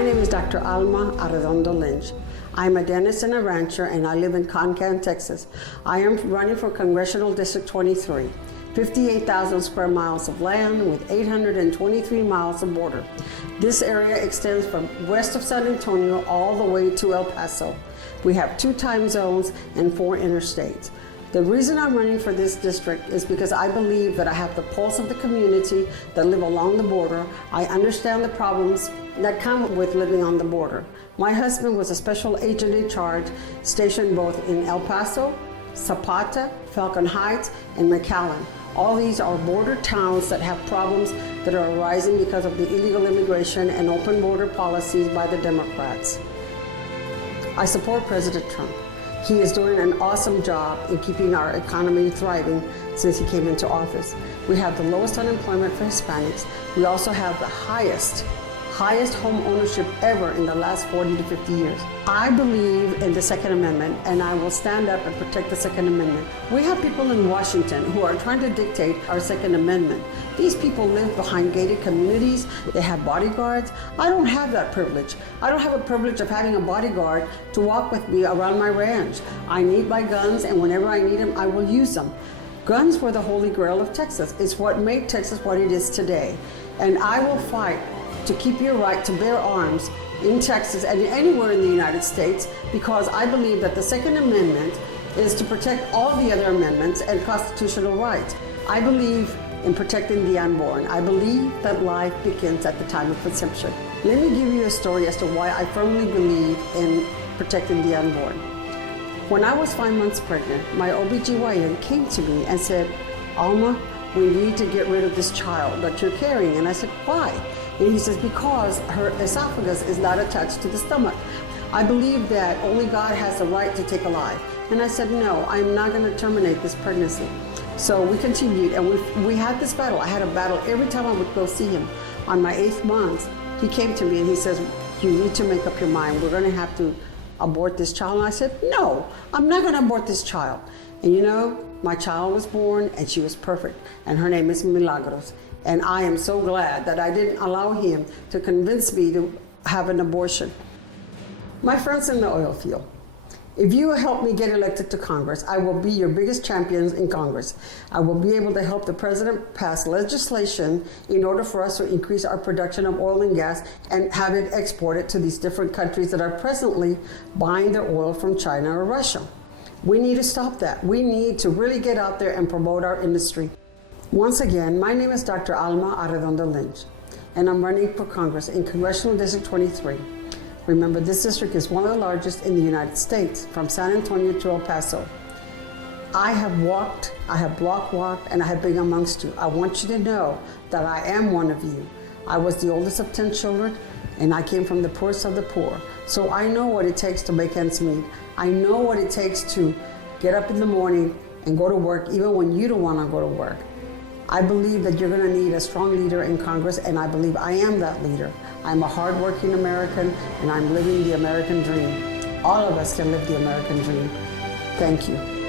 My name is Dr. Alma Arredondo-Lynch. I'm a dentist and a rancher, and I live in Concan, Texas. I am running for Congressional District 23, 58,000 square miles of land with 823 miles of border. This area extends from west of San Antonio all the way to El Paso. We have 2 time zones and 4 interstates. The reason I'm running for this district is because I believe that I have the pulse of the community that live along the border. I understand the problems that come with living on the border. My husband was a special agent in charge, stationed both in El Paso, Zapata, Falcon Heights, and McAllen. All these are border towns that have problems that are arising because of the illegal immigration and open border policies by the Democrats. I support President Trump. He is doing an awesome job in keeping our economy thriving since he came into office. We have the lowest unemployment for Hispanics. We also have the highest home ownership ever in the last 40 to 50 years. I believe in the Second Amendment, and I will stand up and protect the Second Amendment. We have people in Washington who are trying to dictate our Second Amendment. These people live behind gated communities. They have bodyguards. I don't have that privilege. I don't have a privilege of having a bodyguard to walk with me around my ranch. I need my guns, and whenever I need them, I will use them. Guns were the holy grail of Texas. It's what made Texas what it is today. And I will fight to keep your right to bear arms in Texas and anywhere in the United States, because I believe that the Second Amendment is to protect all the other amendments and constitutional rights. I believe in protecting the unborn. I believe that life begins at the time of conception. Let me give you a story as to why I firmly believe in protecting the unborn. When I was 5 months pregnant, my OBGYN came to me and said, "Alma, we need to get rid of this child that you're carrying." And I said, "Why?" And he says, "Because her esophagus is not attached to the stomach. I believe that only God has the right to take a life." And I said, "No, I'm not going to terminate this pregnancy." So we continued, and we had this battle. I had a battle every time I would go see him. On my 8th month, he came to me and he says, "You need to make up your mind. We're going to have to abort this child." And I said, "No, I'm not going to abort this child." And you know, my child was born, and she was perfect, and her name is Milagros. And I am so glad that I didn't allow him to convince me to have an abortion. My friends in the oil field, if you help me get elected to Congress, I will be your biggest champions in Congress. I will be able to help the president pass legislation in order for us to increase our production of oil and gas and have it exported to these different countries that are presently buying their oil from China or Russia. We need to stop that. We need to really get out there and promote our industry. Once again, my name is Dr. Alma Arredondo-Lynch, and I'm running for Congress in Congressional District 23. Remember, this district is one of the largest in the United States, from San Antonio to El Paso. I have walked, I have block walked, and I have been amongst you. I want you to know that I am one of you. I was the oldest of 10 children, and I came from the poorest of the poor. So I know what it takes to make ends meet. I know what it takes to get up in the morning and go to work, even when you don't want to go to work. I believe that you're going to need a strong leader in Congress, and I believe I am that leader. I'm a hardworking American, and I'm living the American dream. All of us can live the American dream. Thank you.